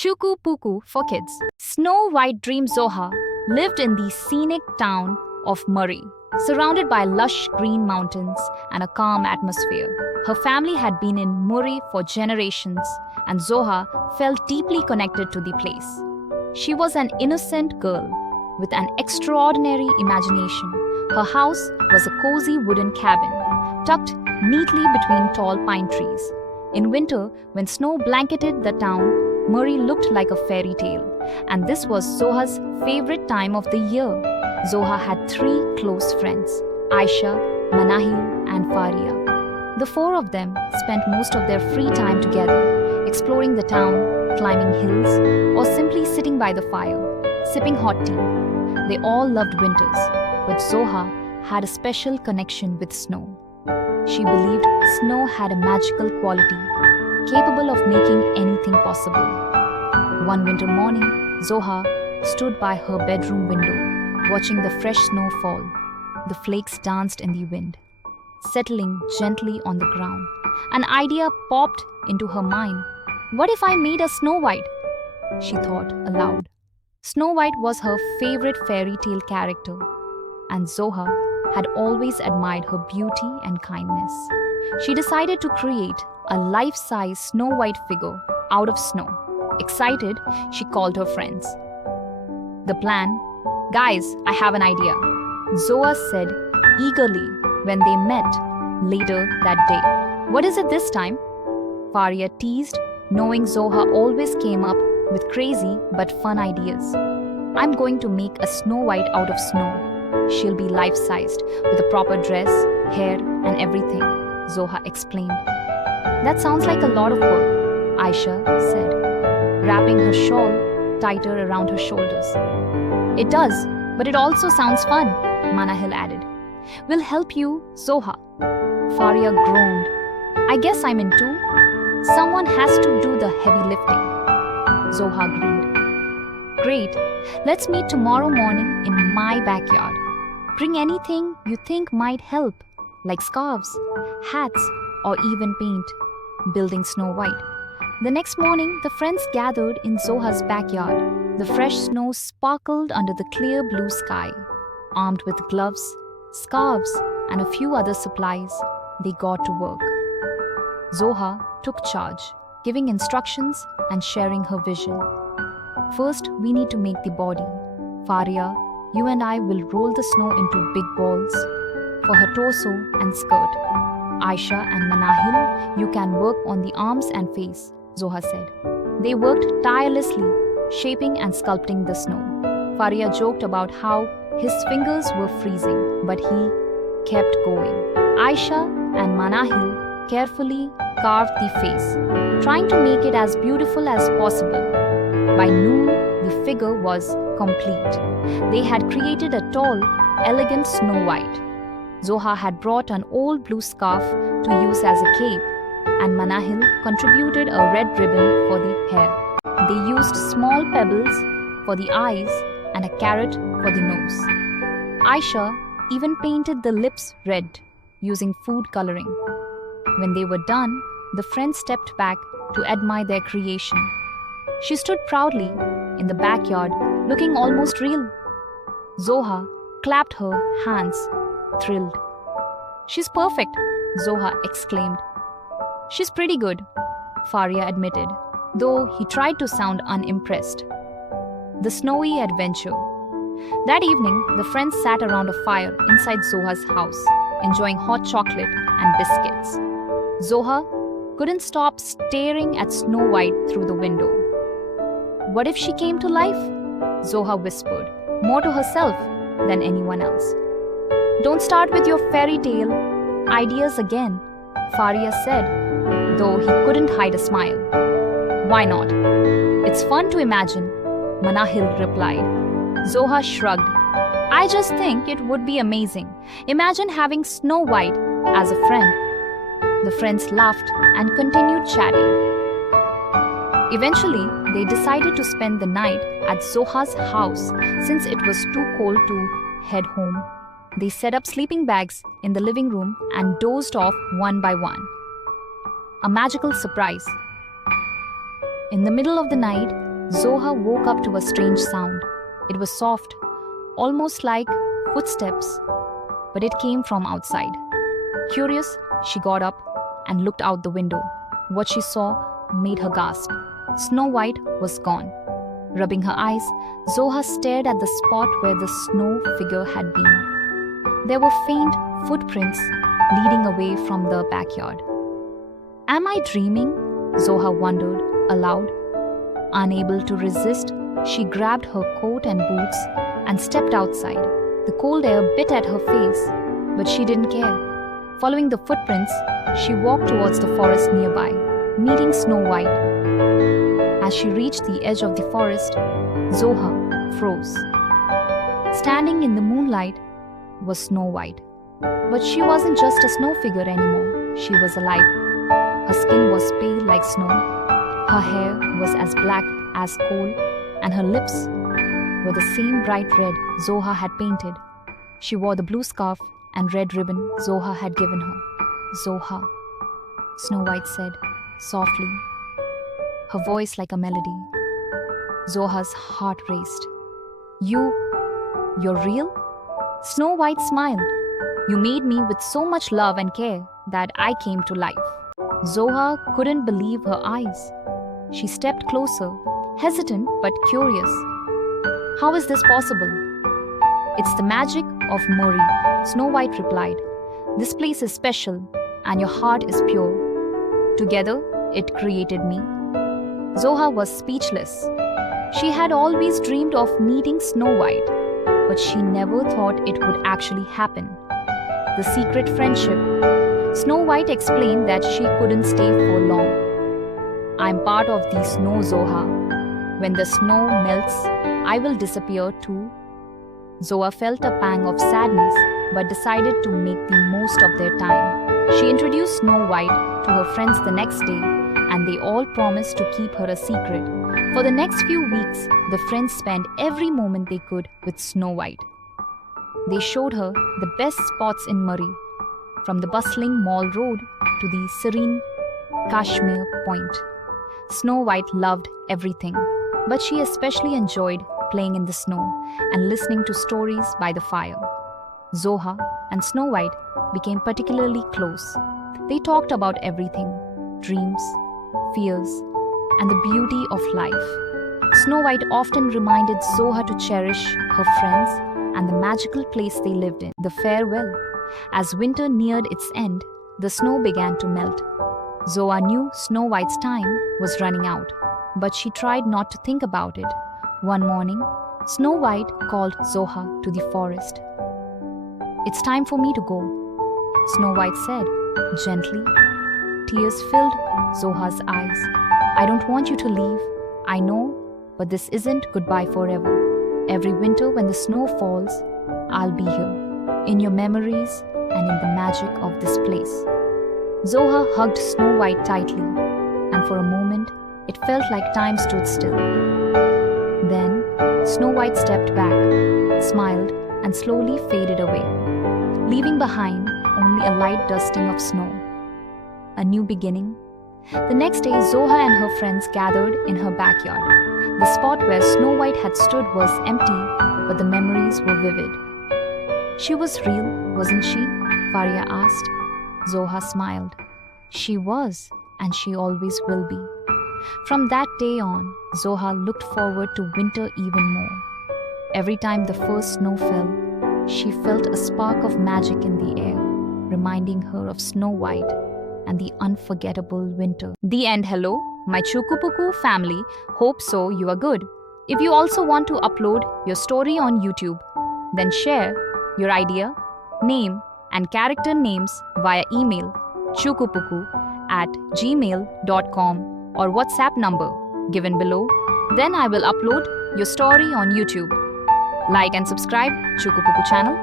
Chookoopookoo for kids. Snow White Dream Zoha lived in the scenic town of Murree, surrounded by lush green mountains and a calm atmosphere. Her family had been in Murree for generations, and Zoha felt deeply connected to the place. She was an innocent girl with an extraordinary imagination. Her house was a cozy wooden cabin, tucked neatly between tall pine trees. In winter, when snow blanketed the town, Murree looked like a fairy tale, and this was Zoha's favorite time of the year. Zoha had three close friends, Aisha, Manahil, and Faria. The four of them spent most of their free time together, exploring the town, climbing hills, or simply sitting by the fire, sipping hot tea. They all loved winters, but Zoha had a special connection with snow. She believed snow had a magical quality, capable of making anything possible. One winter morning, Zoha stood by her bedroom window, watching the fresh snow fall. The flakes danced in the wind, settling gently on the ground. An idea popped into her mind. What if I made a Snow White? She thought aloud. Snow White was her favorite fairy tale character, and Zoha had always admired her beauty and kindness. She decided to create a life-size Snow White figure out of snow. Excited, she called her friends. The plan? Guys, I have an idea, Zoha said eagerly when they met later that day. What is it this time? Faria teased, knowing Zoha always came up with crazy but fun ideas. I'm going to make a Snow White out of snow. She'll be life-sized with a proper dress, hair, and everything, Zoha explained. That sounds like a lot of work, Aisha said, wrapping her shawl tighter around her shoulders. It does, but it also sounds fun, Manahil added. We'll help you, Zoha. Faria groaned. I guess I'm in too. Someone has to do the heavy lifting. Zoha grinned. Great, let's meet tomorrow morning in my backyard. Bring anything you think might help, like scarves, hats, or even paint, building Snow White. The next morning, the friends gathered in Zoha's backyard. The fresh snow sparkled under the clear blue sky. Armed with gloves, scarves, and a few other supplies, they got to work. Zoha took charge, giving instructions and sharing her vision. First, we need to make the body. Faria, you and I will roll the snow into big balls for her torso and skirt. Aisha and Manahil, you can work on the arms and face, Zoha said. They worked tirelessly, shaping and sculpting the snow. Faria joked about how his fingers were freezing, but he kept going. Aisha and Manahil carefully carved the face, trying to make it as beautiful as possible. By noon, the figure was complete. They had created a tall, elegant Snow White. Zoha had brought an old blue scarf to use as a cape, and Manahil contributed a red ribbon for the hair. They used small pebbles for the eyes and a carrot for the nose. Aisha even painted the lips red using food coloring. When they were done, the friends stepped back to admire their creation. She stood proudly in the backyard, looking almost real. Zoha clapped her hands, thrilled. She's perfect, Zoha exclaimed. She's pretty good, Faria admitted, though he tried to sound unimpressed. The snowy adventure. That evening, the friends sat around a fire inside Zoha's house, enjoying hot chocolate and biscuits. Zoha couldn't stop staring at Snow White through the window. What if she came to life? Zoha whispered, more to herself than anyone else. Don't start with your fairy tale ideas again, Faria said, though he couldn't hide a smile. Why not? It's fun to imagine, Manahil replied. Zoha shrugged. I just think it would be amazing. Imagine having Snow White as a friend. The friends laughed and continued chatting. Eventually, they decided to spend the night at Zoha's house since it was too cold to head home. They set up sleeping bags in the living room and dozed off one by one. A magical surprise. In the middle of the night, Zoha woke up to a strange sound. It was soft, almost like footsteps, but it came from outside. Curious, she got up and looked out the window. What she saw made her gasp. Snow White was gone. Rubbing her eyes, Zoha stared at the spot where the snow figure had been. There were faint footprints leading away from the backyard. Am I dreaming? Zoha wondered aloud. Unable to resist, she grabbed her coat and boots and stepped outside. The cold air bit at her face, but she didn't care. Following the footprints, she walked towards the forest nearby, meeting Snow White. As she reached the edge of the forest, Zoha froze. Standing in the moonlight was Snow White. But she wasn't just a snow figure anymore. She was alive. Her skin was pale like snow. Her hair was as black as coal, and her lips were the same bright red Zoha had painted. She wore the blue scarf and red ribbon Zoha had given her. Zoha, Snow White said softly, her voice like a melody. Zoha's heart raced. You're real? Snow White smiled. You made me with so much love and care that I came to life. Zoha couldn't believe her eyes. She stepped closer, hesitant but curious. How is this possible? It's the magic of murree, Snow White replied. This place is special and your heart is pure. Together, it created me. Zoha was speechless. She had always dreamed of meeting Snow White, but she never thought it would actually happen. The secret friendship. Snow White explained that she couldn't stay for long. I'm part of the snow, Zoha. When the snow melts, I will disappear too. Zoha felt a pang of sadness but decided to make the most of their time. She introduced Snow White to her friends the next day, and they all promised to keep her a secret. For the next few weeks, the friends spent every moment they could with Snow White. They showed her the best spots in Murree, from the bustling Mall Road to the serene Kashmir Point. Snow White loved everything, but she especially enjoyed playing in the snow and listening to stories by the fire. Zoha and Snow White became particularly close. They talked about everything: dreams, fears, and the beauty of life. Snow White often reminded Zoha to cherish her friends and the magical place they lived in. The farewell. As winter neared its end, the snow began to melt. Zoha knew Snow White's time was running out, but she tried not to think about it. One morning, Snow White called Zoha to the forest. It's time for me to go, Snow White said, gently. Tears filled Zoha's eyes. I don't want you to leave, I know, but this isn't goodbye forever. Every winter when the snow falls, I'll be here, in your memories and in the magic of this place. Zoha hugged Snow White tightly, and for a moment, it felt like time stood still. Then, Snow White stepped back, smiled, and slowly faded away, leaving behind only a light dusting of snow. A new beginning. The next day, Zoha and her friends gathered in her backyard. The spot where Snow White had stood was empty, but the memories were vivid. She was real, wasn't she? Faria asked. Zoha smiled. She was, and she always will be. From that day on, Zoha looked forward to winter even more. Every time the first snow fell, she felt a spark of magic in the air, reminding her of Snow White and the unforgettable winter. The end. Hello, my Chookoopookoo family. Hope so you are good. If you also want to upload your story on YouTube, then share your idea, name, and character names via email chookoopookoo@gmail.com or WhatsApp number given below. Then I will upload your story on YouTube. Like and subscribe Chookoopookoo channel.